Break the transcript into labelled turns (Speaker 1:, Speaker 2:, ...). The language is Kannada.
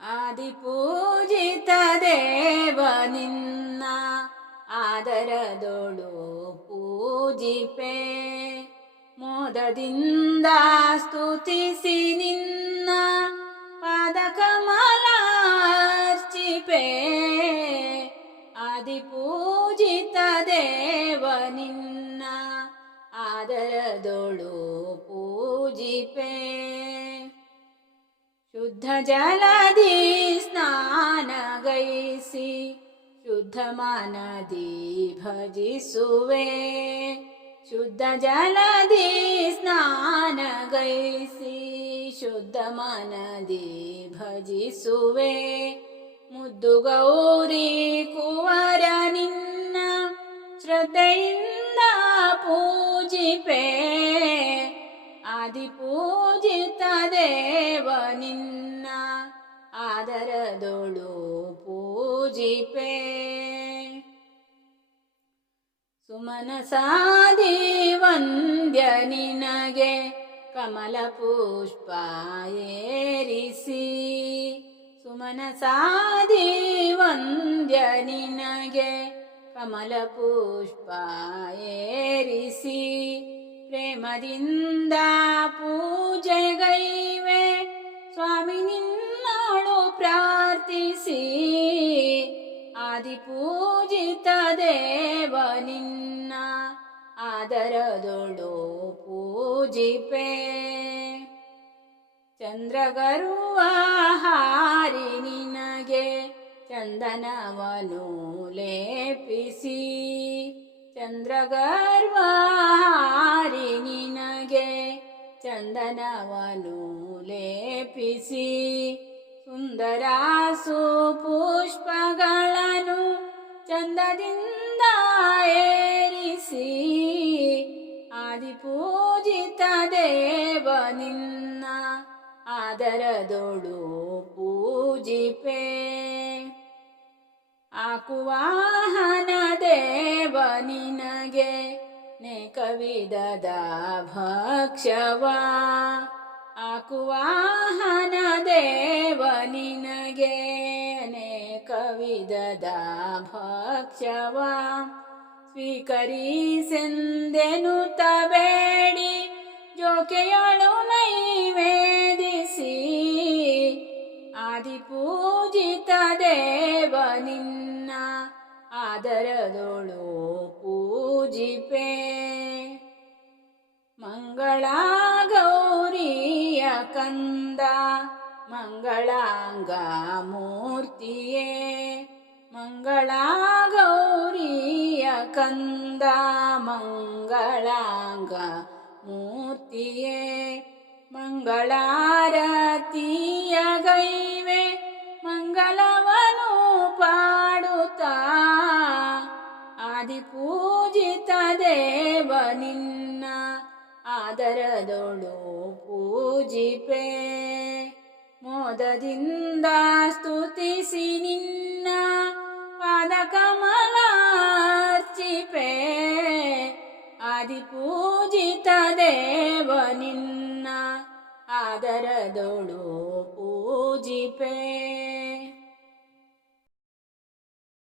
Speaker 1: ಆದಿಪೂಜಿತ ದೇವ ನಿನ್ನ ಆದರದೊಳು ಪೂಜಿಪೆ ಮೋದದಿಂದ ಸ್ತುತಿಸಿ ನಿನ್ನ ಪಾದಕಮಲಾರ್ಚಿಪೆ ಆದಿಪೂಜಿತ ದೇವ ನಿನ್ನ ಆದರದೊಳು ಪೂಜಿಪೆ शुद्ध जलदि स्नानगी शुद्ध मनदि भजिसुव। शुद्ध जलदि स्नानगी शुद्ध ಆದಿಪೂಜಿತ ದೇವ ನಿನ್ನ ಆದರದೊಳು ಪೂಜಿಪೆ. ಸುಮನ ಸಾದಿ ವಂದ್ಯ ನಿನಗೆ ಕಮಲ ಪುಷ್ಪ ಏರಿಸಿ. ಸುಮನ ಸಾದಿ ವಂದ್ಯ ನಿನಗೆ ಕಮಲ ಪುಷ್ಪ ಏರಿಸಿ. ಪ್ರೇಮದಿಂದ ಪೂಜೆಗೈವೆ. ಸ್ವಾಮಿ ನಿನ್ನಳು ಪ್ರಾರ್ಥಿಸಿ. ಆದಿಪೂಜಿತ ದೇವ ನಿನ್ನ ಆದರದೊಳು ಪೂಜಿಪೆ. ಚಂದ್ರಗರುವ ಹಾರಿ ನಿನಗೆ ಚಂದನವನು ಲೇಪಿಸಿ. ಚಂದ್ರಗರ್ವ ಚಂದನವನು ಲೇಪಿಸಿ ಸುಂದರ ಸುಪುಷ್ಪಗಳನ್ನು ಚಂದದಿಂದ ಏರಿಸಿ ಆದಿಪೂಜಿತ ದೇವ ನಿನ್ನ ಆದರದೊಳು ಪೂಜಿಪೆ. ಆಕುವಾಹನ ವಿಧದ ಭಕ್ಷವ ಆಕುವಾಹನ ದೇವ ನಿನಗೆ ವಿಧದ ಭಕ್ಷವ ಸ್ವೀಕರಿಸೆಂದೆನು ತಬೇಡಿ ಜೋಕೆಯಳು ನೈವೇದಿಸಿ ಆದಿಪೂಜಿತ ದೇವ ನಿನ್ನ ಆದರದೊಳು ಪೂಜಿಪೆ कन्द मला मूर्तिे मङ्गला गौरि कन्द मूर्तिये मङ्गलारतीय गैवे मङ्गलवनु पाडुता आदिपूजित देवनि ಆದರದೊಳು ಪೂಜಿಪೆ. ಮೋದದಿಂದ ಸ್ತುತಿಸಿ ನಿನ್ನ ಪಾದಕಮಲಾರ್ಚಿಪೆ. ಆದಿಪೂಜಿತ ದೇವ ನಿನ್ನ ಆದರದೊಳು